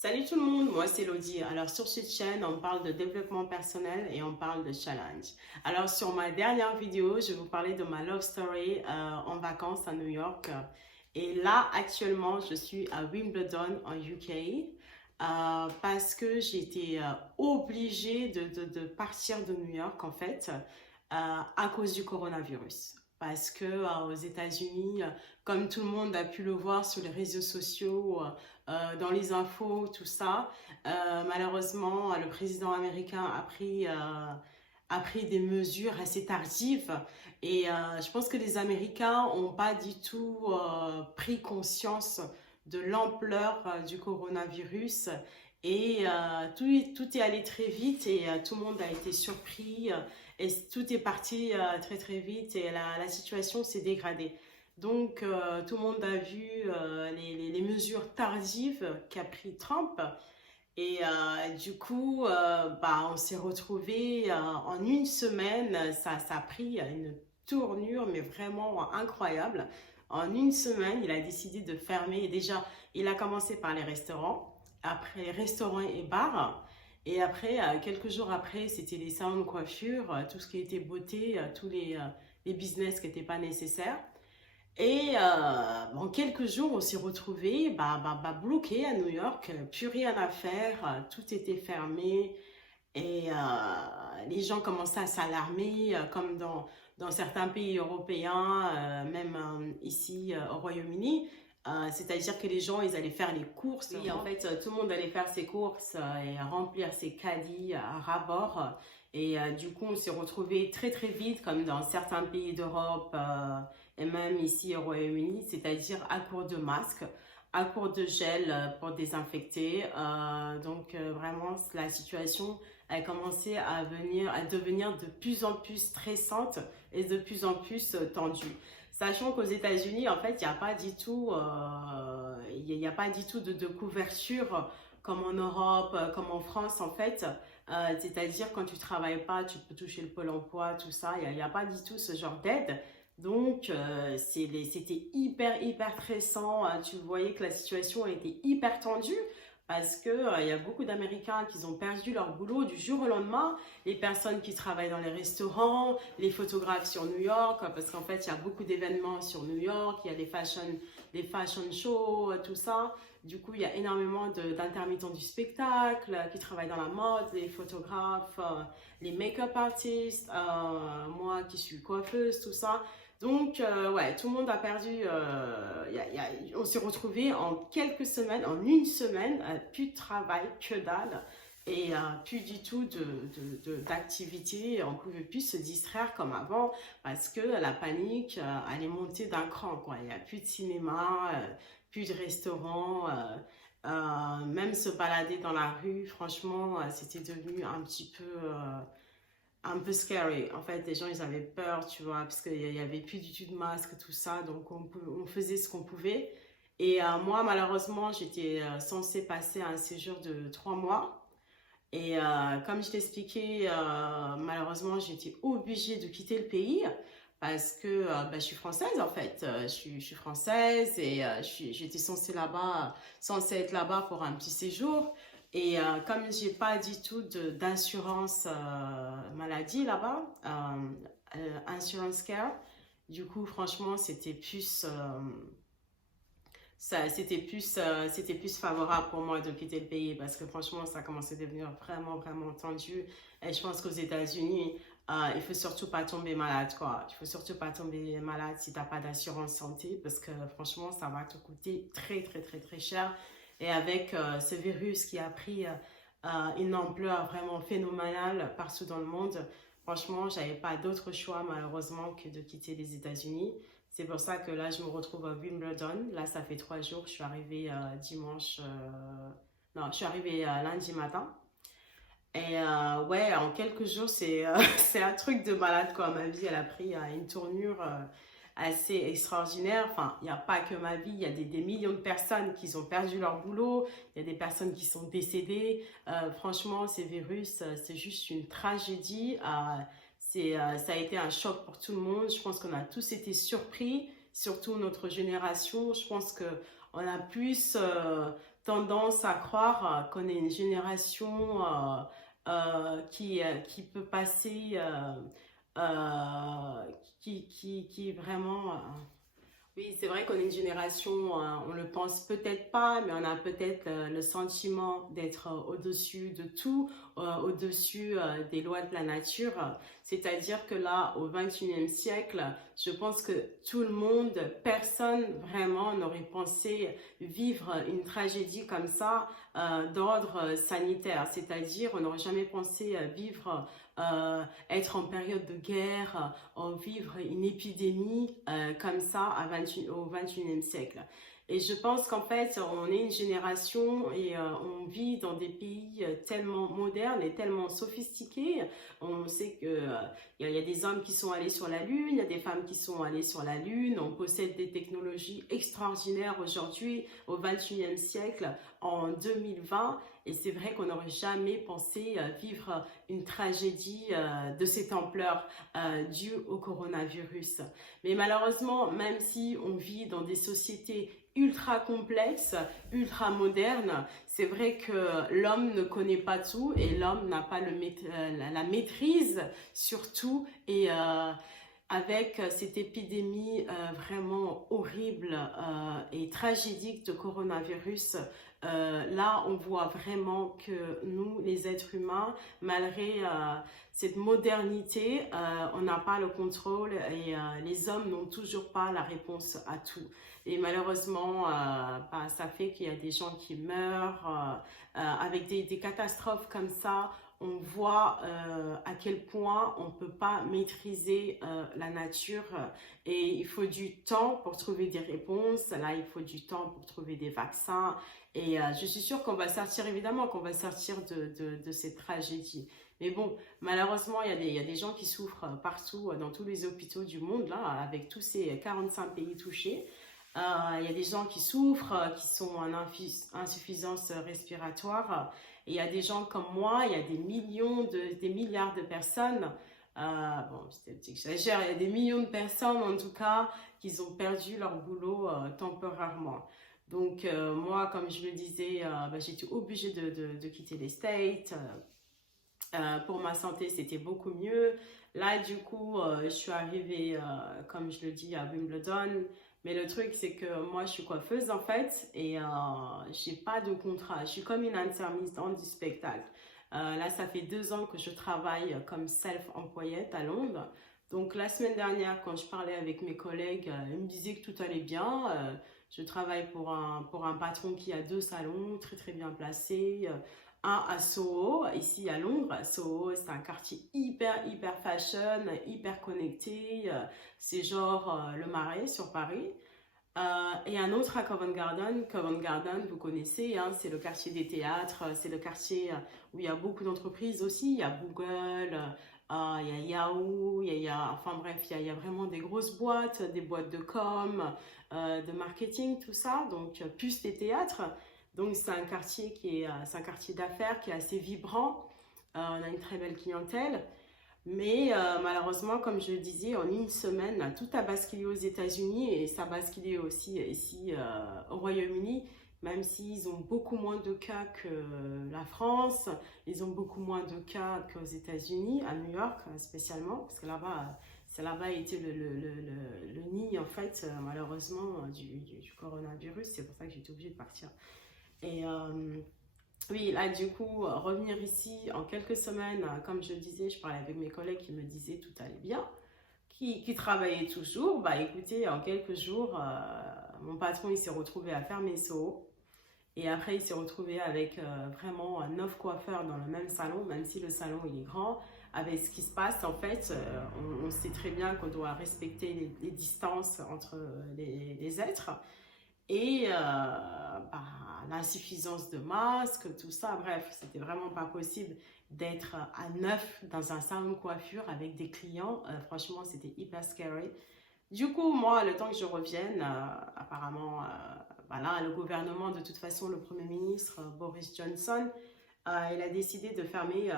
Salut tout le monde, moi c'est Lodi. Alors sur cette chaîne, on parle de développement personnel et on parle de challenge. Alors sur ma dernière vidéo, je vais vous parler de ma love story en vacances à New York. Et là, actuellement, je suis à Wimbledon en UK parce que j'ai été obligée de partir de New York en fait à cause du coronavirus. Parce que aux États-Unis, comme tout le monde a pu le voir sur les réseaux sociaux, dans les infos, tout ça. Malheureusement, le président américain a pris des mesures assez tardives et je pense que les Américains n'ont pas du tout pris conscience de l'ampleur du coronavirus et tout est allé très vite et tout le monde a été surpris et tout est parti très très vite et la situation s'est dégradée. Donc, tout le monde a vu les mesures tardives qu'a pris Trump. Et du coup, on s'est retrouvés en une semaine. Ça a pris une tournure, mais vraiment incroyable. En une semaine, il a décidé de fermer. Et déjà, il a commencé par les restaurants, après les restaurants et bars. Et après, quelques jours après, c'était les salons de coiffure, tout ce qui était beauté, tous les business qui n'étaient pas nécessaires. Et en quelques jours, on s'est retrouvés bloqués à New York, plus rien à faire, tout était fermé et les gens commençaient à s'alarmer, comme dans certains pays européens, même ici au Royaume-Uni. C'est-à-dire que les gens, ils allaient faire les courses. Oui, en fait, tout le monde allait faire ses courses et remplir ses caddies à ras-bord. Et du coup, on s'est retrouvés très très vite, comme dans certains pays d'Europe et même ici au Royaume-Uni, c'est-à-dire à court de masques, à court de gel pour désinfecter. Vraiment, la situation a commencé à devenir de plus en plus stressante et de plus en plus tendue. Sachant qu'aux États-Unis, en fait, il n'y a pas du tout, pas du tout de couverture comme en Europe, comme en France, en fait. C'est-à-dire quand tu travailles pas, tu peux toucher le pôle emploi, tout ça. Il n'y a pas du tout ce genre d'aide. Donc, c'était hyper stressant. Tu voyais que la situation était hyper tendue parce que il y a beaucoup d'Américains qui ont perdu leur boulot du jour au lendemain. Les personnes qui travaillent dans les restaurants, les photographes sur New York, parce qu'en fait, il y a beaucoup d'événements sur New York. Il y a les fashion shows, tout ça. Du coup, il y a énormément d'intermittents du spectacle qui travaillent dans la mode, les photographes, les make-up artistes, moi qui suis coiffeuse, tout ça. Donc, ouais, tout le monde a perdu. On s'est retrouvés en quelques semaines, en une semaine, plus de travail, que dalle, et plus du tout d'activité. On ne pouvait plus se distraire comme avant parce que la panique allait monter d'un cran, quoi. Il n'y a plus de cinéma, plus de restaurant. Même se balader dans la rue, franchement, c'était devenu un peu scary. En fait, les gens, ils avaient peur, tu vois, parce qu'il n'y avait plus du tout de masque, tout ça. Donc, on faisait ce qu'on pouvait. Et moi, malheureusement, j'étais censée passer un séjour de 3 mois. Et comme je t'expliquais, malheureusement, j'étais obligée de quitter le pays parce que je suis française en fait. Je suis française et j'étais censée être là-bas pour un petit séjour. Et comme j'ai pas du tout d'assurance maladie là-bas, insurance care, du coup, franchement, c'était plus favorable pour moi de quitter le pays parce que franchement, ça commençait à devenir vraiment tendu. Et je pense qu'aux États-Unis, il faut surtout pas tomber malade, quoi. Il faut surtout pas tomber malade si t'as pas d'assurance santé parce que franchement, ça va te coûter très cher. Et avec ce virus qui a pris une ampleur vraiment phénoménale partout dans le monde, franchement, j'avais pas d'autre choix malheureusement que de quitter les États-Unis. C'est pour ça que là, je me retrouve à Wimbledon. Là, ça fait 3 jours. Je suis arrivée non, je suis arrivée lundi matin. Et ouais, en quelques jours, c'est un truc de malade, quoi. Ma vie, elle a pris une tournure assez extraordinaire. Enfin, il n'y a pas que ma vie, il y a des millions de personnes qui ont perdu leur boulot, il y a des personnes qui sont décédées. Franchement, ces virus, c'est juste une tragédie. Ça a été un choc pour tout le monde. Je pense qu'on a tous été surpris, surtout notre génération. Je pense qu'on a plus tendance à croire qu'on est une génération qui peut passer, qui vraiment... oui, c'est vrai qu'on est une génération, on le pense peut-être pas, mais on a peut-être le sentiment d'être au-dessus de tout, au-dessus des lois de la nature. C'est-à-dire que là, au XXIe siècle, je pense que tout le monde, personne vraiment n'aurait pensé vivre une tragédie comme ça d'ordre sanitaire. C'est-à-dire, on n'aurait jamais pensé vivre, être en période de guerre, vivre une épidémie comme ça au XXIe siècle. Et je pense qu'en fait, on est une génération et on vit dans des pays tellement modernes et tellement sophistiqués. On sait que il y a des hommes qui sont allés sur la Lune, il y a des femmes qui sont allées sur la Lune. On possède des technologies extraordinaires aujourd'hui au XXIe siècle, en 2020. Et c'est vrai qu'on n'aurait jamais pensé vivre une tragédie de cette ampleur due au coronavirus. Mais malheureusement, même si on vit dans des sociétés ultra complexes, ultra modernes, c'est vrai que l'homme ne connaît pas tout et l'homme n'a pas la maîtrise sur tout. Et avec cette épidémie vraiment horrible et tragédique de coronavirus, là on voit vraiment que nous, les êtres humains, malgré cette modernité, on n'a pas le contrôle et les hommes n'ont toujours pas la réponse à tout. Et malheureusement, ça fait qu'il y a des gens qui meurent avec des catastrophes comme ça. On voit à quel point on ne peut pas maîtriser la nature et il faut du temps pour trouver des réponses. Là, il faut du temps pour trouver des vaccins et je suis sûre qu'on va sortir, évidemment, qu'on va sortir de cette tragédie. Mais bon, malheureusement, il y a des gens qui souffrent partout, dans tous les hôpitaux du monde, là, avec tous ces 45 pays touchés. Il y a des gens qui souffrent, qui sont en insuffisance respiratoire. Et il y a des gens comme moi, il y a des milliards de personnes, bon, j'exagère, il y a des millions de personnes en tout cas, qui ont perdu leur boulot temporairement. Donc moi, comme je le disais, j'ai été obligée de quitter les States. Pour ma santé, c'était beaucoup mieux. Là, du coup, je suis arrivée, comme je le dis, à Wimbledon. Mais le truc, c'est que moi, je suis coiffeuse, en fait, et j'ai pas de contrat. Je suis comme une intermittente du spectacle. Là, ça fait 2 ans que je travaille comme self-employée à Londres. Donc, la semaine dernière, quand je parlais avec mes collègues, ils me disaient que tout allait bien. Je travaille pour un patron qui a 2 salons, très, très bien placés. Un à Soho, ici à Londres. Soho, c'est un quartier hyper fashion, hyper connecté. C'est genre le Marais sur Paris. Et un autre à Covent Garden. Covent Garden, vous connaissez, hein, c'est le quartier des théâtres. C'est le quartier où il y a beaucoup d'entreprises aussi. Il y a Google, il y a Yahoo, enfin bref, il y a vraiment des grosses boîtes, des boîtes de com, de marketing, tout ça. Donc, plus des théâtres. Donc c'est un quartier c'est un quartier d'affaires qui est assez vibrant. On a une très belle clientèle. Mais malheureusement, comme je le disais, en une semaine, tout a basculé aux États-Unis et ça a basculé aussi ici au Royaume-Uni, même s'ils ont beaucoup moins de cas que la France, ils ont beaucoup moins de cas qu'aux États-Unis, à New York spécialement, parce que là-bas, là-bas été le nid, en fait, malheureusement, du coronavirus. C'est pour ça que j'ai été obligée de partir. Et oui, là, du coup, revenir ici en quelques semaines, comme je le disais, je parlais avec mes collègues qui me disaient tout allait bien, qui travaillaient toujours. Bah écoutez, en quelques jours, mon patron, il s'est retrouvé à fermer Soho. Et après, il s'est retrouvé avec vraiment 9 coiffeurs dans le même salon, même si le salon, il est grand. Avec ce qui se passe, en fait, on sait très bien qu'on doit respecter les distances entre les êtres. Et l'insuffisance de masques, tout ça, bref, c'était vraiment pas possible d'être à 9 dans un salon de coiffure avec des clients. Franchement, c'était hyper scary. Du coup, moi, le temps que je revienne, apparemment, voilà, le gouvernement, de toute façon, le Premier ministre Boris Johnson, il a décidé de fermer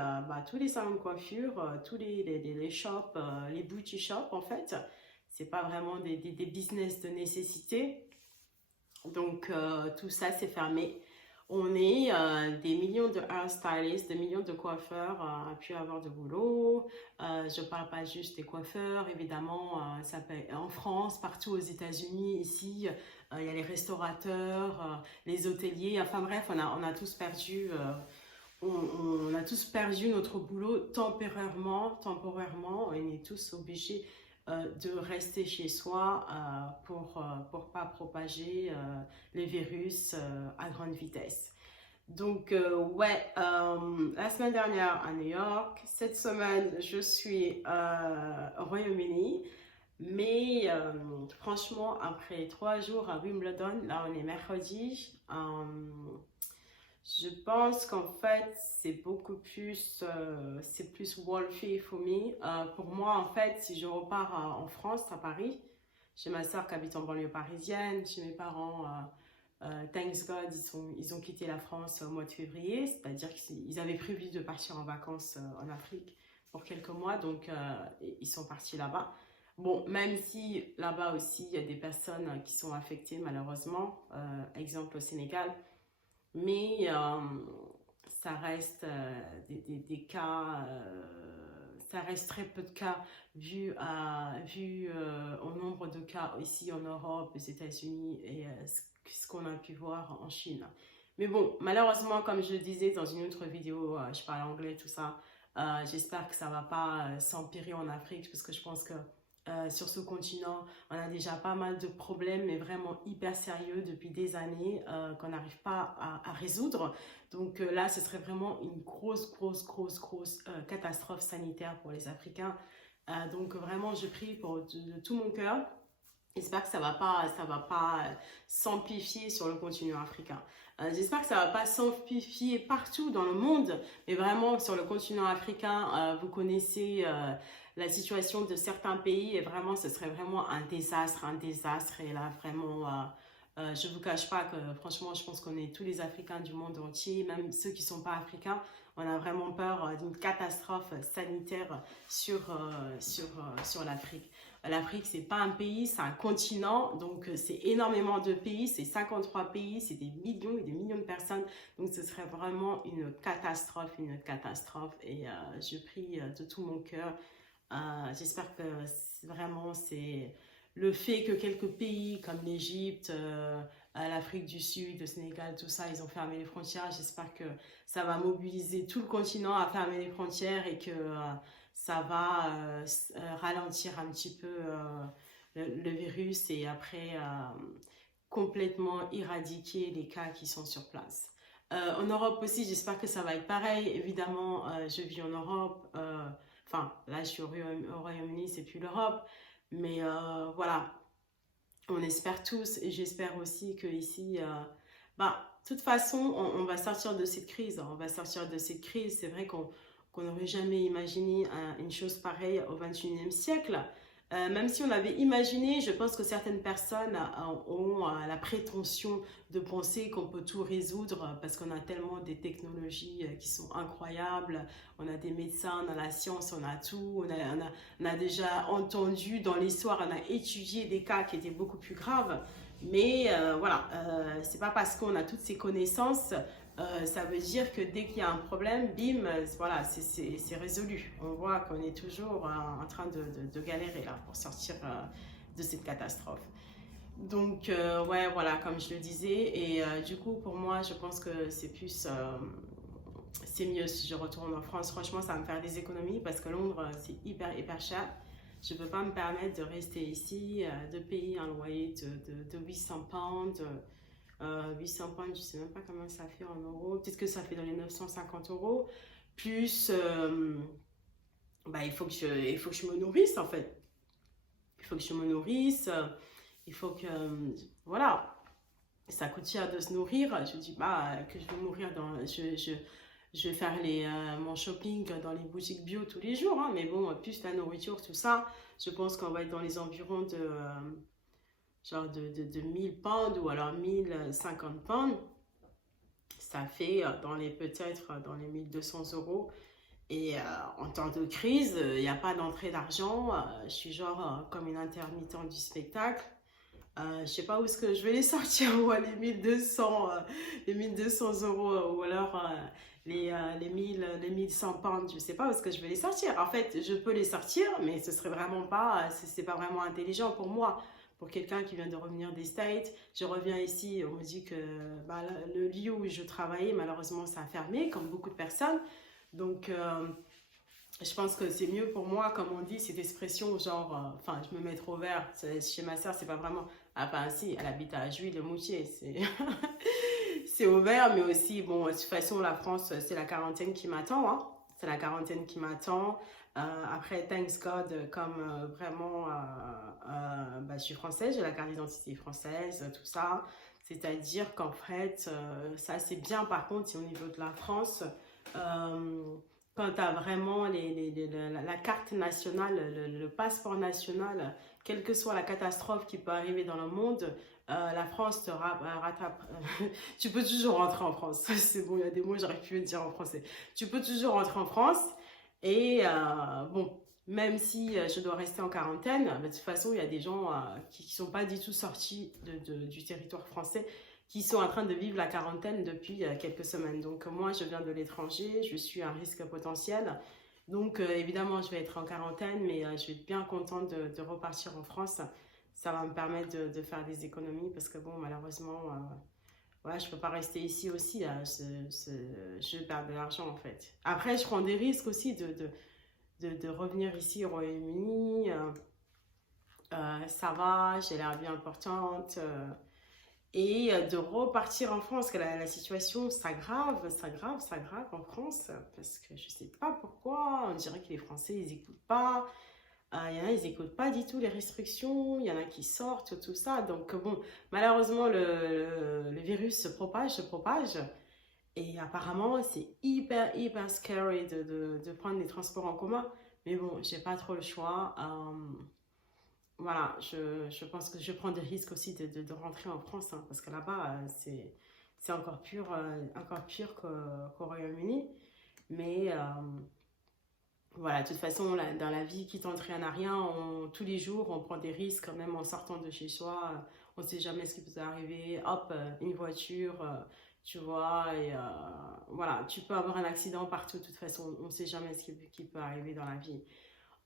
tous les salons de coiffure, tous les shops, les beauty shops, en fait. C'est pas vraiment des business de nécessité. Donc, tout ça, c'est fermé. On est des millions de hairstylists, des millions de coiffeurs à pu avoir de boulot. Je ne parle pas juste des coiffeurs, évidemment, ça peut, en France, partout aux États-Unis, ici, il y a les restaurateurs, les hôteliers, enfin bref, on a tous perdu, on a tous perdu notre boulot temporairement, et on est tous obligés de rester chez soi pour pas propager les virus à grande vitesse. Donc, ouais, la semaine dernière à New York, cette semaine, je suis au Royaume-Uni. Mais franchement, après 3 jours à Wimbledon, là on est mercredi, je pense qu'en fait c'est plus Wolfie for me. Pour moi, en fait, si je repars en France, à Paris, j'ai ma soeur qui habite en banlieue parisienne, chez mes parents, thanks God, ils ont quitté la France au mois de février, c'est-à-dire qu'ils avaient prévu de partir en vacances en Afrique pour quelques mois, donc ils sont partis là-bas. Bon, même si là-bas aussi, il y a des personnes qui sont affectées malheureusement, exemple au Sénégal, mais ça reste des cas, ça reste très peu de cas vu au nombre de cas ici en Europe, aux États-Unis et ce qu'on a pu voir en Chine. Mais bon, malheureusement, comme je le disais dans une autre vidéo, je parle anglais, tout ça, j'espère que ça ne va pas s'empirer en Afrique parce que je pense que sur ce continent, on a déjà pas mal de problèmes, mais vraiment hyper sérieux depuis des années qu'on n'arrive pas à résoudre. Donc là, ce serait vraiment une grosse catastrophe sanitaire pour les Africains. Donc vraiment, je prie de tout mon cœur. J'espère que ça va pas s'amplifier sur le continent africain. J'espère que ça va pas s'amplifier partout dans le monde, mais vraiment sur le continent africain, vous connaissez la situation de certains pays et vraiment, ce serait vraiment un désastre. Et là, vraiment, je ne vous cache pas que franchement, je pense qu'on est tous les Africains du monde entier, même ceux qui ne sont pas africains, on a vraiment peur d'une catastrophe sanitaire sur l'Afrique. L'Afrique, c'est pas un pays, c'est un continent, donc c'est énormément de pays, c'est 53 pays, c'est des millions et des millions de personnes, donc ce serait vraiment une catastrophe, et je prie de tout mon cœur. J'espère que vraiment c'est le fait que quelques pays comme l'Égypte, l'Afrique du Sud, le Sénégal, tout ça, ils ont fermé les frontières. J'espère que ça va mobiliser tout le continent à fermer les frontières et que ça va ralentir un petit peu le virus et après complètement éradiquer les cas qui sont sur place. En Europe aussi, j'espère que ça va être pareil. Évidemment, je vis en Europe. Enfin, là, je suis au Royaume-Uni, c'est plus l'Europe. Mais voilà, on espère tous et j'espère aussi que ici, de toute façon, on va sortir de cette crise. On va sortir de cette crise. C'est vrai qu'on n'aurait jamais imaginé une chose pareille au XXIe siècle. Même si on avait imaginé, je pense que certaines personnes ont la prétention de penser qu'on peut tout résoudre parce qu'on a tellement des technologies qui sont incroyables, on a des médecins, on a la science, on a tout, on a déjà entendu dans l'histoire, on a étudié des cas qui étaient beaucoup plus graves, mais voilà, c'est pas parce qu'on a toutes ces connaissances ça veut dire que dès qu'il y a un problème, bim, voilà, c'est résolu. On voit qu'on est toujours en train de galérer là pour sortir de cette catastrophe. Donc, ouais, voilà, comme je le disais. Et du coup, pour moi, je pense que c'est c'est mieux si je retourne en France. Franchement, ça va me faire des économies parce que Londres, c'est hyper cher. Je ne peux pas me permettre de rester ici, de payer un loyer de 800 pounds. 800 pounds, je ne sais même pas comment ça fait en euros. Peut-être que ça fait dans les 950 euros. Plus, il faut que je me nourrisse en fait. Il faut que je me nourrisse. Il faut que, voilà, ça coûte cher de se nourrir. Je dis que je vais mourir je vais faire mon shopping dans les boutiques bio tous les jours. Hein, mais bon, plus la nourriture, tout ça, je pense qu'on va être dans les environs de... genre de 1000 pounds ou alors 1050 pounds, ça fait peut-être dans les 1200 euros. Et en temps de crise, il n'y a pas d'entrée d'argent. Je suis genre comme une intermittente du spectacle. Je sais pas où est-ce que je vais les sortir, ou les 1200, les 1200 euros, ou alors les 1100 pounds, je sais pas où est-ce que je vais les sortir. En fait, je peux les sortir, mais ce serait vraiment pas, c'est pas vraiment intelligent pour moi. Pour quelqu'un qui vient de revenir des States, je reviens ici, on me dit que bah, le lieu où je travaillais, malheureusement, ça a fermé, comme beaucoup de personnes. Donc, je pense que c'est mieux pour moi, comme on dit, cette expression genre, enfin, je me mets trop vert. Chez ma soeur, c'est pas vraiment. Ah, enfin, si, elle habite à Juilly de Moutier, c'est c'est au vert, mais aussi, bon, de toute façon, la France, c'est la quarantaine qui m'attend, hein. C'est la quarantaine qui m'attend. Après, thanks God, comme vraiment, bah, je suis française, j'ai la carte d'identité française, tout ça. C'est-à-dire qu'en fait, ça c'est bien, par contre, si au niveau de la France, euh, quand tu as vraiment la carte nationale, le passeport national, quelle que soit la catastrophe qui peut arriver dans le monde, la France te rattrape. Tu peux toujours rentrer en France. C'est bon, il y a des mots, j'aurais pu le dire en français. Tu peux toujours rentrer en France. Et bon, même si je dois rester en quarantaine, bah, de toute façon, il y a des gens qui ne sont pas du tout sortis du territoire français, qui sont en train de vivre la quarantaine depuis quelques semaines. Donc moi, je viens de l'étranger, je suis un risque potentiel. Donc évidemment, je vais être en quarantaine, mais je vais être bien contente de repartir en France. Ça va me permettre de faire des économies parce que bon, malheureusement, ouais, je peux pas rester ici aussi. Je perds de l'argent en fait. Après, je prends des risques aussi de revenir ici au Royaume-Uni. Ça va, j'ai l'air bien importante. Et de repartir en France, que la situation s'aggrave, s'aggrave en France, parce que je sais pas pourquoi, on dirait que les Français, ils écoutent pas. Il y en a, ils n'écoutent pas du tout les restrictions, il y en a qui sortent, tout ça. Donc bon, malheureusement, le virus se propage. Et apparemment, c'est hyper scary de prendre les transports en commun. Mais bon, j'ai pas trop le choix. Voilà, je pense que je prends des risques aussi de rentrer en France, hein, parce que là-bas, c'est encore pire qu'au Royaume-Uni. Mais voilà, de toute façon, dans la vie, qui tente rien à rien, tous les jours, on prend des risques, quand même en sortant de chez soi. On ne sait jamais ce qui peut arriver. Hop, une voiture, tu vois, et voilà, tu peux avoir un accident partout. De toute façon, on ne sait jamais ce qui peut arriver dans la vie.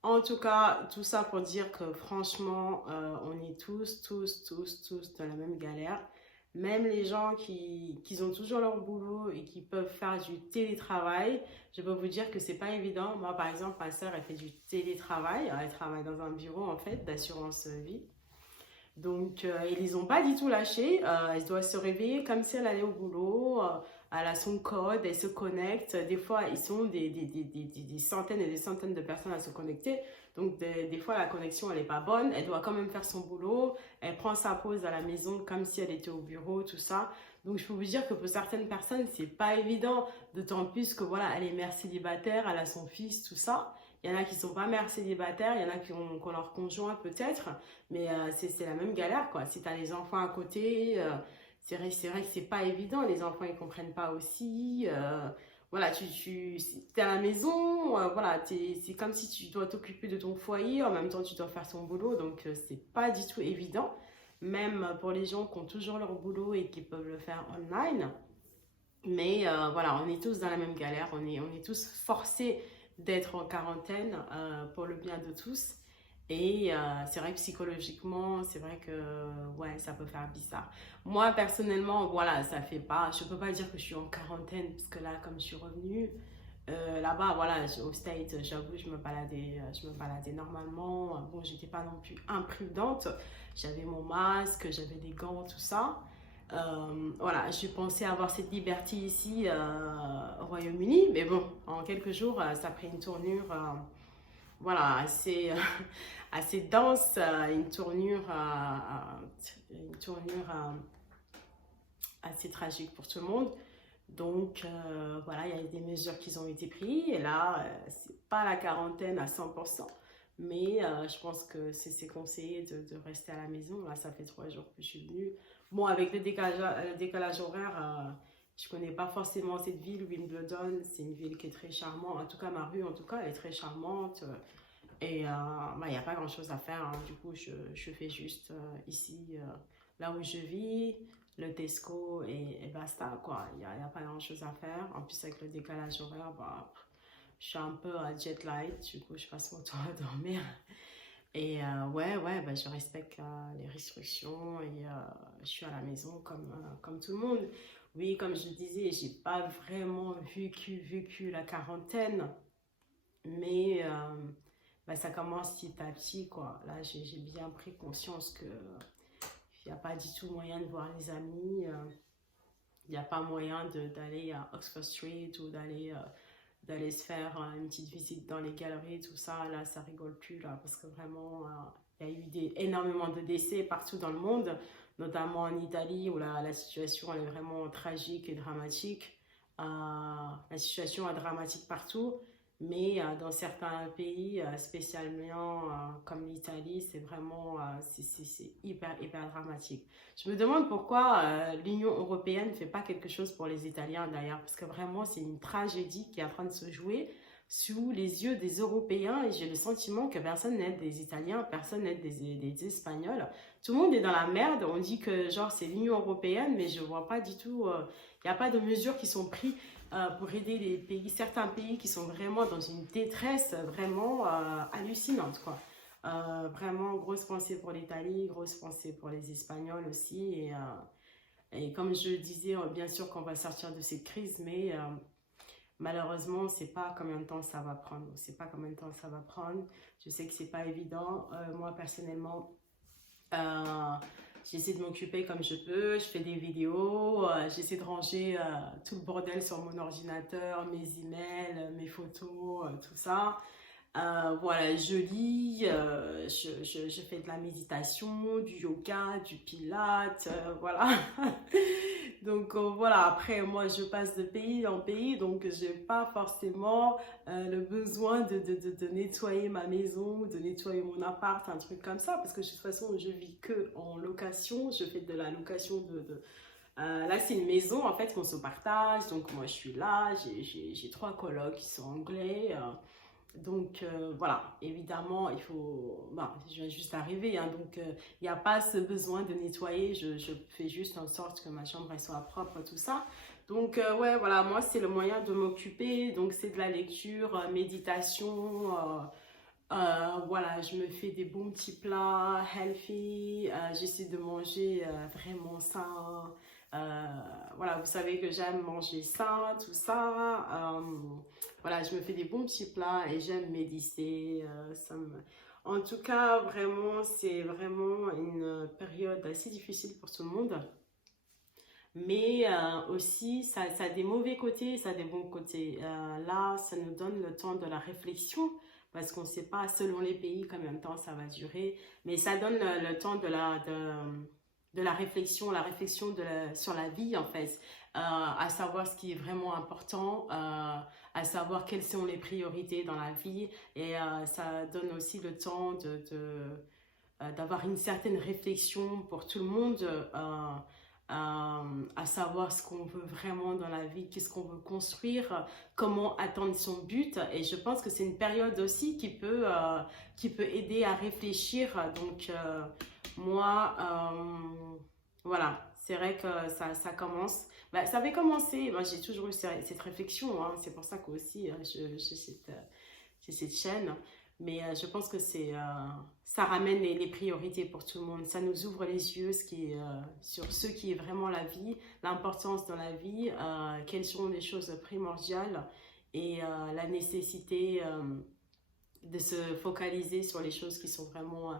En tout cas, tout ça pour dire que franchement, on est tous dans la même galère. Même les gens qui ont toujours leur boulot et qui peuvent faire du télétravail, je peux vous dire que c'est pas évident. Moi, par exemple, ma soeur, elle fait du télétravail. Elle travaille dans un bureau, en fait, d'assurance vie. Donc, ils les ont pas du tout lâchés. Elle doit se réveiller comme si elle allait au boulot. Elle a son code, elle se connecte. Des fois, ils sont des centaines et des centaines de personnes à se connecter. Donc, des fois, la connexion, elle n'est pas bonne. Elle doit quand même faire son boulot. Elle prend sa pause à la maison comme si elle était au bureau, tout ça. Donc, je peux vous dire que pour certaines personnes, c'est pas évident. D'autant plus que, voilà, elle est mère célibataire, elle a son fils, tout ça. Il y en a qui sont pas mères célibataires, il y en a qui ont leur conjoint peut-être. Mais c'est la même galère, quoi. Si tu as les enfants à côté, c'est vrai que c'est pas évident. Les enfants, ils comprennent pas aussi. Voilà, tu es à la maison, voilà, c'est comme si tu dois t'occuper de ton foyer, en même temps, tu dois faire ton boulot. Donc, c'est pas du tout évident. Même pour les gens qui ont toujours leur boulot et qui peuvent le faire online. Mais voilà, on est tous dans la même galère. On est tous forcés d'être en quarantaine pour le bien de tous. Et c'est vrai que psychologiquement, c'est vrai que ouais, ça peut faire bizarre. Moi, personnellement, voilà, ça fait pas. Je peux pas dire que je suis en quarantaine, parce que là, comme je suis revenue, là-bas, voilà, au States, j'avoue, je me baladais normalement. Bon, j'étais pas non plus imprudente. J'avais mon masque, j'avais des gants, tout ça. Voilà, je pensais avoir cette liberté ici au Royaume-Uni, mais bon, en quelques jours, ça a pris une tournure, voilà, assez, assez dense, une tournure assez tragique pour tout le monde. Donc, voilà, il y a des mesures qui ont été prises, et là, c'est pas la quarantaine à 100%, mais je pense que c'est conseillé de rester à la maison. Là, ça fait 3 jours que je suis venue. Bon, avec le décalage horaire, je connais pas forcément cette ville, Wimbledon. C'est une ville qui est très charmante. En tout cas, ma rue, en tout cas, elle est très charmante. Et il n'y a pas grand chose à faire, hein. Du coup, je fais juste ici, là où je vis, le Tesco et basta, quoi. Il y a pas grand chose à faire. En plus, avec le décalage horaire, bah, je suis un peu à jet lag, du coup, je passe mon temps à dormir. Et ouais, bah, je respecte les restrictions et je suis à la maison comme tout le monde. Oui, comme je disais, j'ai pas vraiment vécu la quarantaine, mais bah, ça commence petit à petit, quoi. Là, j'ai bien pris conscience que il n'y a pas du tout moyen de voir les amis. Il n'y a pas moyen d'aller à Oxford Street ou d'aller se faire une petite visite dans les galeries, tout ça. Là, ça rigole plus, là, parce que vraiment, il y a eu énormément de décès partout dans le monde, notamment en Italie, où la situation elle est vraiment tragique et dramatique. La situation est dramatique partout, mais dans certains pays, spécialement comme l'Italie, c'est vraiment c'est hyper dramatique. Je me demande pourquoi l'Union européenne ne fait pas quelque chose pour les Italiens d'ailleurs, parce que vraiment c'est une tragédie qui est en train de se jouer sous les yeux des Européens et j'ai le sentiment que personne n'aide des Italiens, personne n'aide des Espagnols. Tout le monde est dans la merde, on dit que genre c'est l'Union européenne, mais je vois pas du tout, il n'y a pas de mesures qui sont prises pour aider les pays, certains pays qui sont vraiment dans une détresse vraiment hallucinante, quoi. Vraiment, grosse pensée pour l'Italie, grosse pensée pour les Espagnols aussi. Et comme je le disais, bien sûr qu'on va sortir de cette crise, mais malheureusement, on ne sait pas combien de temps ça va prendre. On ne sait pas combien de temps ça va prendre. Je sais que ce n'est pas évident. Moi, personnellement, j'essaie de m'occuper comme je peux. Je fais des vidéos. J'essaie de ranger tout le bordel sur mon ordinateur, mes emails, mes photos, tout ça. Voilà, je lis, je fais de la méditation, du yoga, du pilates, voilà. Donc voilà, après moi je passe de pays en pays, donc j'ai pas forcément le besoin de nettoyer ma maison, de nettoyer mon appart, un truc comme ça, parce que de toute façon je vis que en location, je fais de la location là, c'est une maison en fait qu'on se partage, donc moi je suis là, j'ai 3 colocs qui sont anglais. Donc voilà, évidemment, il faut. Bon, je viens juste d'arriver, hein, donc il n'y a pas ce besoin de nettoyer. Je fais juste en sorte que ma chambre elle soit propre, tout ça. Donc ouais, voilà, moi c'est le moyen de m'occuper. Donc c'est de la lecture, méditation. Voilà, je me fais des bons petits plats healthy. J'essaie de manger vraiment sain. Voilà, vous savez que j'aime manger sain, tout ça. Voilà, je me fais des bons petits plats et j'aime méditer. En tout cas, vraiment, c'est vraiment une période assez difficile pour tout le monde. Mais aussi, ça a des mauvais côtés, ça a des bons côtés. Là, ça nous donne le temps de la réflexion parce qu'on ne sait pas selon les pays combien de temps ça va durer. Mais ça donne le temps de la réflexion sur la vie en fait, à savoir ce qui est vraiment important, à savoir quelles sont les priorités dans la vie. Et ça donne aussi le temps d'avoir une certaine réflexion pour tout le monde. À savoir ce qu'on veut vraiment dans la vie, qu'est-ce qu'on veut construire, comment atteindre son but. Et je pense que c'est une période aussi qui peut aider à réfléchir. Donc, moi, voilà, c'est vrai que ça commence. Bah, ça avait commencé, moi j'ai toujours eu cette réflexion, hein. C'est pour ça que aussi j'ai cette chaîne. Mais je pense que ça ramène les priorités pour tout le monde. Ça nous ouvre les yeux sur ce qui est vraiment la vie, l'importance dans la vie, quelles sont les choses primordiales et la nécessité de se focaliser sur les choses qui sont vraiment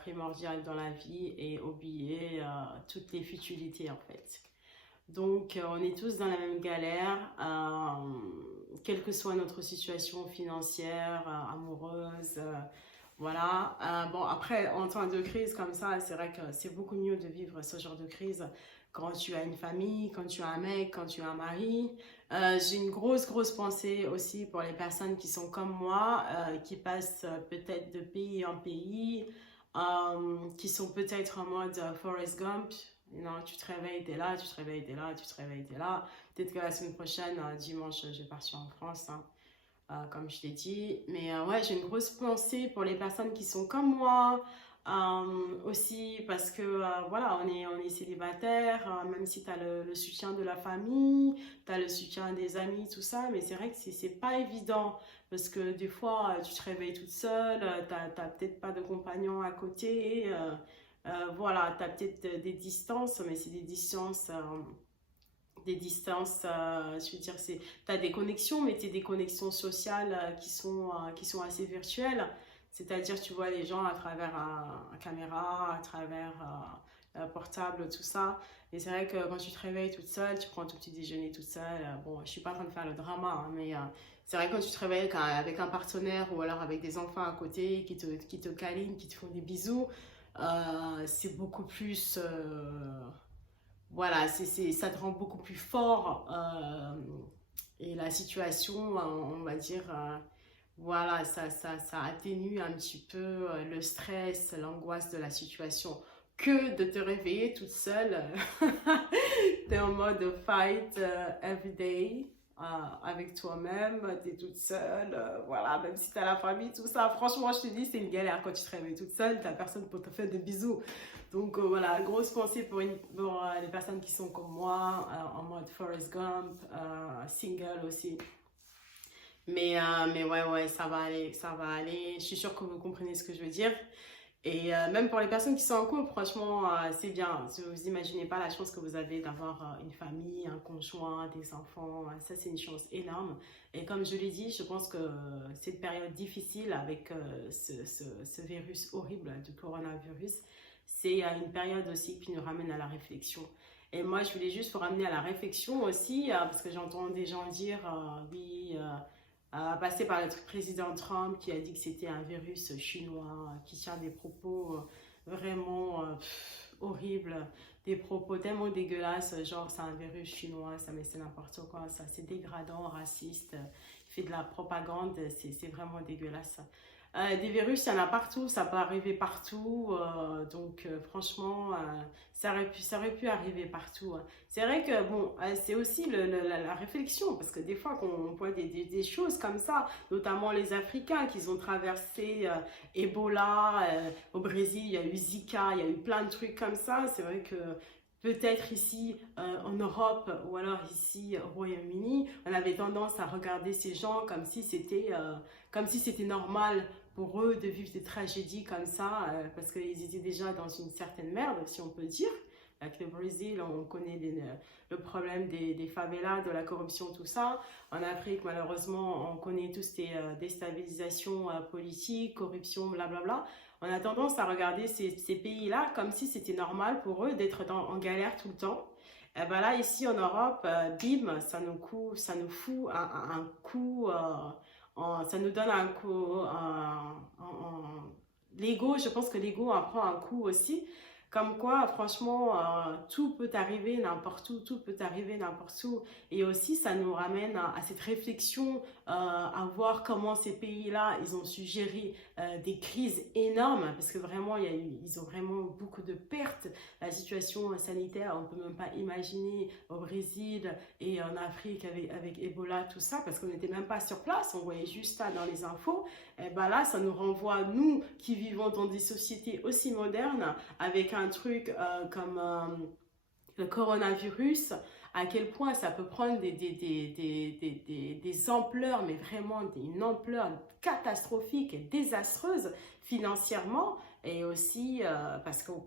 primordiales dans la vie et oublier toutes les futilités en fait. Donc, on est tous dans la même galère, quelle que soit notre situation financière, amoureuse, voilà. Bon, après, en temps de crise comme ça, c'est vrai que c'est beaucoup mieux de vivre ce genre de crise quand tu as une famille, quand tu as un mec, quand tu as un mari. J'ai une grosse pensée aussi pour les personnes qui sont comme moi, qui passent peut-être de pays en pays, qui sont peut-être en mode Forrest Gump. Non, tu te réveilles, t'es là, tu te réveilles, t'es là, tu te réveilles, t'es là. Peut-être que la semaine prochaine, dimanche, je vais partir en France. Hein. comme je l'ai dit. Mais ouais, j'ai une grosse pensée pour les personnes qui sont comme moi. Aussi parce que voilà, on est célibataire, même si tu as le soutien de la famille, tu as le soutien des amis, tout ça, mais c'est vrai que c'est pas évident parce que des fois tu te réveilles toute seule, t'as peut-être pas de compagnon à côté, voilà, tu as peut-être des distances, mais c'est des distances, je veux dire, tu as des connexions, mais tu des connexions sociales qui sont assez virtuelles. C'est-à-dire, tu vois les gens à travers un caméra, à travers un portable, tout ça. Et c'est vrai que quand tu te réveilles toute seule, tu prends ton petit déjeuner toute seule. Bon, je suis pas en train de faire le drama, hein, mais c'est vrai que quand tu te réveilles avec un partenaire ou alors avec des enfants à côté qui te câlinent, qui te font des bisous, c'est beaucoup plus... voilà, ça te rend beaucoup plus fort et la situation, on va dire, voilà, ça atténue un petit peu le stress, l'angoisse de la situation que de te réveiller toute seule. Tu es en mode fight every day avec toi-même, tu es toute seule, voilà, même si tu as la famille, tout ça. Franchement, je te dis, c'est une galère quand tu te réveilles toute seule, tu n'as personne pour te faire des bisous. Donc voilà, grosse pensée pour les personnes qui sont comme moi, en mode Forrest Gump, single aussi. Mais ouais, ça va aller, ça va aller. Je suis sûre que vous comprenez ce que je veux dire. Et même pour les personnes qui sont en couple, franchement, c'est bien. Vous imaginez pas la chance que vous avez d'avoir une famille, un conjoint, des enfants. Ça, c'est une chance énorme. Et comme je l'ai dit, je pense que cette période difficile avec ce virus horrible du coronavirus, c'est une période aussi qui nous ramène à la réflexion. Et moi, je voulais juste vous ramener à la réflexion aussi, parce que j'entends des gens dire, oui... passé par le président Trump qui a dit que c'était un virus chinois, qui tient des propos vraiment horribles, des propos tellement dégueulasses, genre c'est un virus chinois, ça mais c'est n'importe quoi, ça c'est dégradant, raciste, il fait de la propagande, c'est vraiment dégueulasse. Des virus, il y en a partout, ça peut arriver partout, donc franchement, ça aurait pu arriver partout, hein. C'est vrai que bon, c'est aussi la réflexion, parce que des fois qu'on voit des choses comme ça, notamment les Africains qui ont traversé Ebola, au Brésil il y a eu Zika, il y a eu plein de trucs comme ça, c'est vrai que peut-être ici en Europe ou alors ici au Royaume-Uni, on avait tendance à regarder ces gens comme si c'était normal pour eux de vivre des tragédies comme ça, parce qu'ils étaient déjà dans une certaine merde, si on peut dire. Avec le Brésil, on connaît le problème des favelas, de la corruption, tout ça. En Afrique, malheureusement, on connaît tous des déstabilisations politiques, corruption, blablabla. On a tendance à regarder ces pays-là comme si c'était normal pour eux d'être en galère tout le temps. Et ben là, ici en Europe, bim, ça nous fout un coup... ça nous donne un coup, l'ego, je pense que l'ego en prend un coup aussi, comme quoi franchement tout peut arriver n'importe où, tout peut arriver n'importe où, et aussi ça nous ramène à cette réflexion, à voir comment ces pays-là, ils ont su gérer des crises énormes, parce que vraiment ils ont vraiment beaucoup de pertes, la situation sanitaire, on ne peut même pas imaginer au Brésil et en Afrique avec Ebola, tout ça, parce qu'on n'était même pas sur place, on voyait juste ça dans les infos. Et ben là, ça nous renvoie, nous qui vivons dans des sociétés aussi modernes, avec un truc comme le coronavirus, à quel point ça peut prendre des ampleurs, mais vraiment une ampleur catastrophique et désastreuse financièrement, et aussi parce qu'on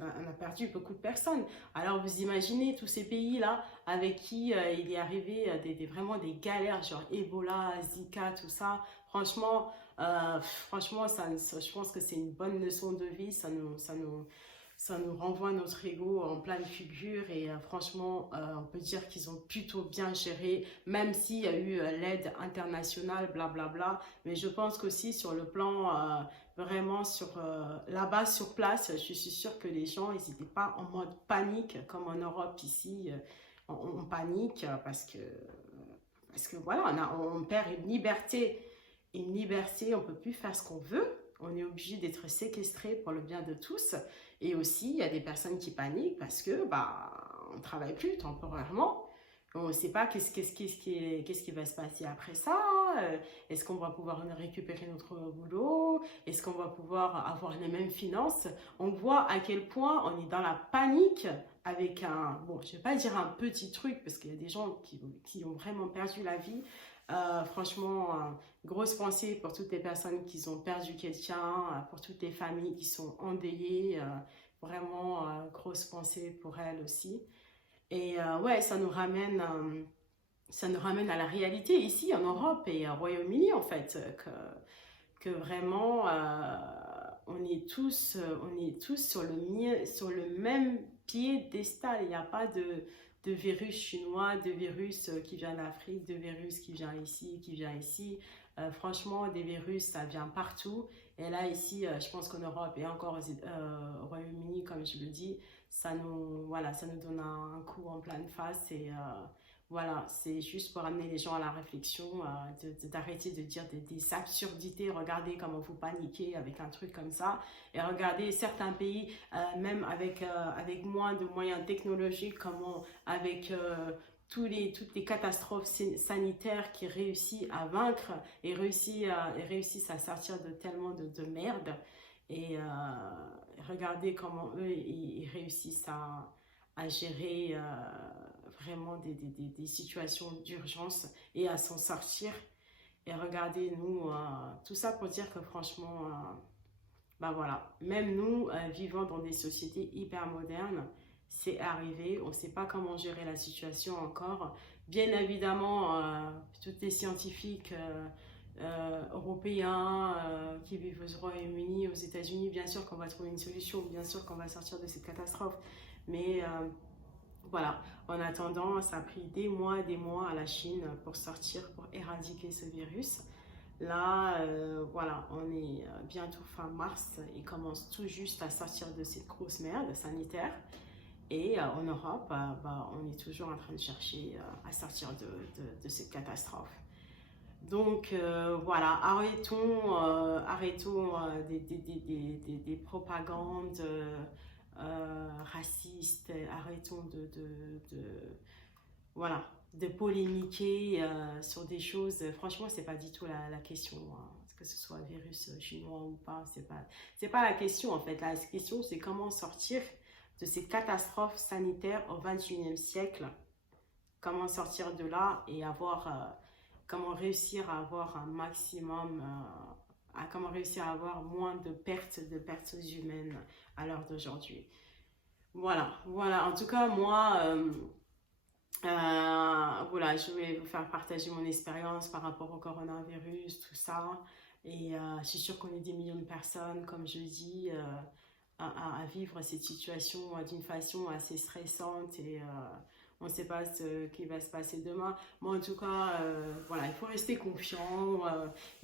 a perdu beaucoup de personnes. Alors vous imaginez tous ces pays-là avec qui il est arrivé vraiment des galères, genre Ebola, Zika, tout ça. Franchement, je pense que c'est une bonne leçon de vie, ça nous renvoie notre ego en pleine figure, et franchement, on peut dire qu'ils ont plutôt bien géré, même s'il y a eu l'aide internationale, blablabla. Mais je pense qu'aussi sur le plan vraiment là-bas sur place, je suis sûre que les gens, ils n'étaient pas en mode panique comme en Europe ici. On panique parce que voilà, on perd une liberté, on ne peut plus faire ce qu'on veut. On est obligé d'être séquestré pour le bien de tous. Et aussi, il y a des personnes qui paniquent parce que on ne travaille plus temporairement. On ne sait pas qu'est-ce qui va se passer après ça. Est-ce qu'on va pouvoir récupérer notre boulot? Est-ce qu'on va pouvoir avoir les mêmes finances? On voit à quel point on est dans la panique avec bon, je ne vais pas dire un petit truc, parce qu'il y a des gens qui ont vraiment perdu la vie. Franchement, grosse pensée pour toutes les personnes qui ont perdu quelqu'un, pour toutes les familles qui sont endeuillées. Vraiment, grosse pensée pour elles aussi. Et ouais, ça nous ramène à la réalité ici en Europe et au Royaume-Uni en fait, que vraiment on est tous sur le même piédestal. Il n'y a pas de virus chinois, de virus qui vient d'Afrique, de virus qui vient ici, qui vient ici. Franchement, des virus, ça vient partout. Et là, ici, je pense qu'en Europe et encore au Royaume-Uni, comme je le dis, voilà, ça nous donne un coup en pleine face. Et voilà, c'est juste pour amener les gens à la réflexion, d'arrêter de dire des absurdités. Regardez comment vous paniquez avec un truc comme ça. Et regardez certains pays, même avec moins de moyens technologiques, comment avec toutes les catastrophes sanitaires qui réussissent à vaincre et réussissent à sortir de tellement de merde. Et regardez comment eux, ils réussissent à gérer vraiment des situations d'urgence et à s'en sortir. Et regardez, nous, tout ça pour dire que franchement, ben voilà, même nous, vivant dans des sociétés hyper modernes, c'est arrivé, on ne sait pas comment gérer la situation encore. Bien évidemment, tous les scientifiques européens qui vivent au Royaume-Uni, aux États-Unis, bien sûr qu'on va trouver une solution, bien sûr qu'on va sortir de cette catastrophe. Mais voilà, en attendant, ça a pris des mois à la Chine pour sortir, pour éradiquer ce virus. Là, voilà, on est bientôt fin mars, ils commencent tout juste à sortir de cette grosse merde sanitaire. Et en Europe, on est toujours en train de chercher à sortir de cette catastrophe. Donc voilà, arrêtons des propagandes racistes, arrêtons voilà, de polémiquer sur des choses. Franchement, c'est pas du tout la question, hein, que ce soit virus chinois ou pas, c'est pas la question en fait. La question, c'est comment sortir de ces catastrophes sanitaires au XXIe siècle, comment sortir de là et comment réussir à avoir un maximum, comment réussir à avoir moins de pertes humaines à l'heure d'aujourd'hui. Voilà, en tout cas, moi, voilà, je vais vous faire partager mon expérience par rapport au coronavirus, tout ça. Et je suis sûre qu'on est des millions de personnes, comme je dis, à vivre cette situation d'une façon assez stressante et on ne sait pas ce qui va se passer demain. Mais en tout cas, voilà, il faut rester confiant.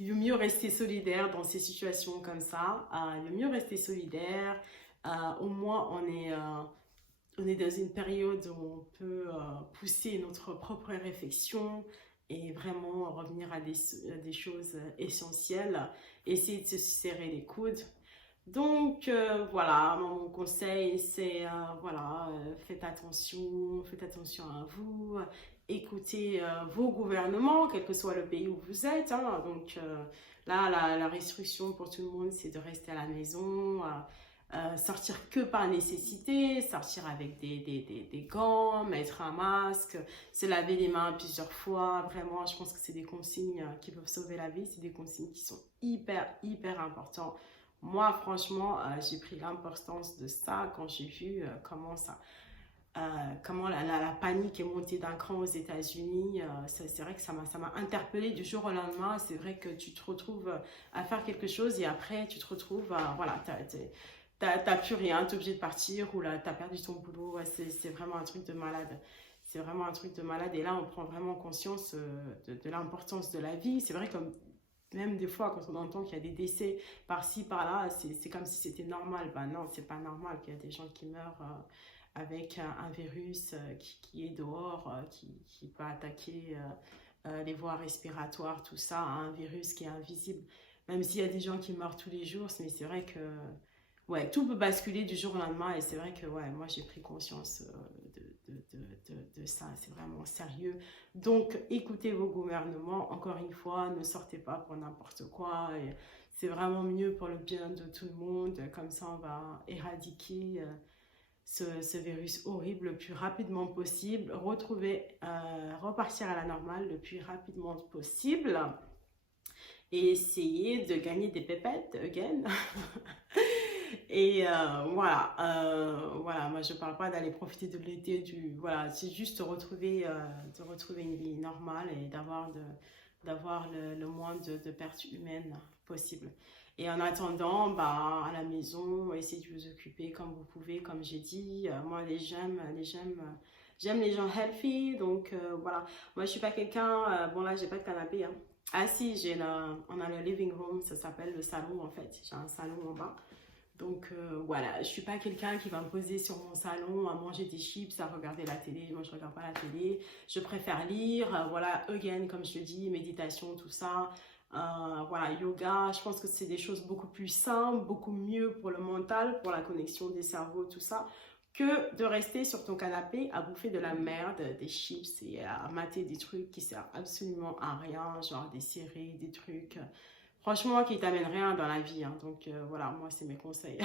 Il vaut mieux rester solidaire dans ces situations comme ça. Il vaut mieux rester solidaire. Au moins, on est dans une période où on peut pousser notre propre réflexion et vraiment revenir à des choses essentielles. Essayer de se serrer les coudes. Donc voilà, mon conseil c'est voilà, faites attention à vous, écoutez vos gouvernements, quel que soit le pays où vous êtes, hein. Donc là, la restriction pour tout le monde c'est de rester à la maison, sortir que par nécessité, sortir avec des gants, mettre un masque, se laver les mains plusieurs fois. Vraiment, je pense que c'est des consignes qui peuvent sauver la vie, c'est des consignes qui sont hyper importantes. Moi, franchement, j'ai pris l'importance de ça quand j'ai vu comment la panique est montée d'un cran aux États-Unis. C'est vrai que ça m'a interpellée du jour au lendemain. C'est vrai que tu te retrouves à faire quelque chose et après, tu te retrouves, voilà, t'as plus rien, t'es obligé de partir ou là, t'as perdu ton boulot. Ouais, c'est vraiment un truc de malade. C'est vraiment un truc de malade. Et là, on prend vraiment conscience de l'importance de la vie. C'est vrai que même des fois, quand on entend qu'il y a des décès par-ci, par-là, c'est comme si c'était normal. Ben non, c'est pas normal qu'il y a des gens qui meurent avec un virus qui est dehors, qui peut attaquer les voies respiratoires, tout ça, un virus qui est invisible. Même s'il y a des gens qui meurent tous les jours, mais c'est vrai que ouais, tout peut basculer du jour au lendemain. Et c'est vrai que ouais, moi, j'ai pris conscience de ça, c'est vraiment sérieux. Donc, écoutez vos gouvernements, encore une fois, ne sortez pas pour n'importe quoi. C'est vraiment mieux pour le bien de tout le monde, comme ça on va éradiquer ce virus horrible le plus rapidement possible, repartir à la normale le plus rapidement possible et essayer de gagner des pépettes, again. Et voilà, moi je parle pas d'aller profiter de l'été, voilà, c'est juste de retrouver une vie normale et d'avoir le moins de pertes humaines possible. Et en attendant, bah, à la maison, essayez de vous occuper comme vous pouvez, comme j'ai dit. Moi, j'aime les gens healthy, donc voilà. Moi, je suis pas quelqu'un, bon là, j'ai pas de canapé, hein. Ah si, on a le living room, ça s'appelle le salon en fait. J'ai un salon en bas. Donc voilà, je suis pas quelqu'un qui va me poser sur mon salon à manger des chips, à regarder la télé. Moi, je regarde pas la télé. Je préfère lire, voilà, again, comme je te dis, méditation, tout ça. Voilà, yoga, je pense que c'est des choses beaucoup plus simples, beaucoup mieux pour le mental, pour la connexion des cerveaux, tout ça, que de rester sur ton canapé à bouffer de la merde, des chips et à mater des trucs qui servent absolument à rien, genre des séries, des trucs... Franchement, qui t'amène rien dans la vie. Hein. Donc voilà, moi, c'est mes conseils.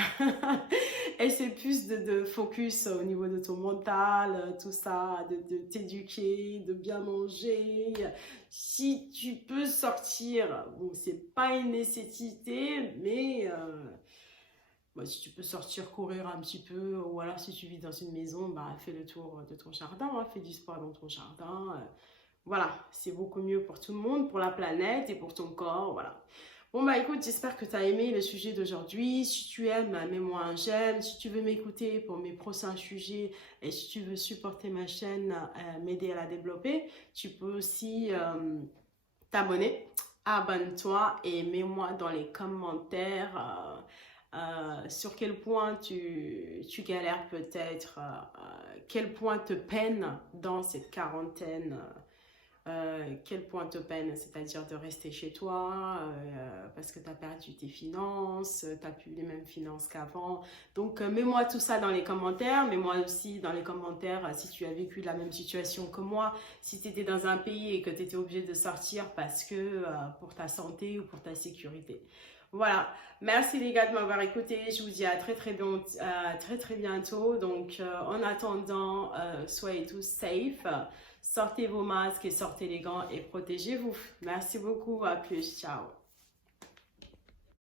Et c'est plus de focus au niveau de ton mental, tout ça, de t'éduquer, de bien manger. Si tu peux sortir, bon, c'est pas une nécessité, mais bah, si tu peux sortir courir un petit peu, ou alors si tu vis dans une maison, bah, fais le tour de ton jardin, hein, fais du sport dans ton jardin. Voilà, c'est beaucoup mieux pour tout le monde, pour la planète et pour ton corps, voilà. Bon bah écoute, j'espère que tu as aimé le sujet d'aujourd'hui. Si tu aimes, mets-moi un j'aime. Si tu veux m'écouter pour mes prochains sujets et si tu veux supporter ma chaîne, m'aider à la développer, tu peux aussi t'abonner. Abonne-toi et mets-moi dans les commentaires sur quel point tu galères peut-être, quel point te peine dans cette quarantaine. Quel point te peine, c'est-à-dire de rester chez toi parce que tu as perdu tes finances, tu n'as plus les mêmes finances qu'avant. Donc, mets-moi tout ça dans les commentaires. Mets-moi aussi dans les commentaires si tu as vécu la même situation que moi, si tu étais dans un pays et que tu étais obligé de sortir parce que pour ta santé ou pour ta sécurité. Voilà, merci les gars de m'avoir écouté. Je vous dis à très bientôt. Donc, en attendant, soyez tous safe. Sortez vos masques et sortez les gants et protégez-vous. Merci beaucoup. À plus. Ciao.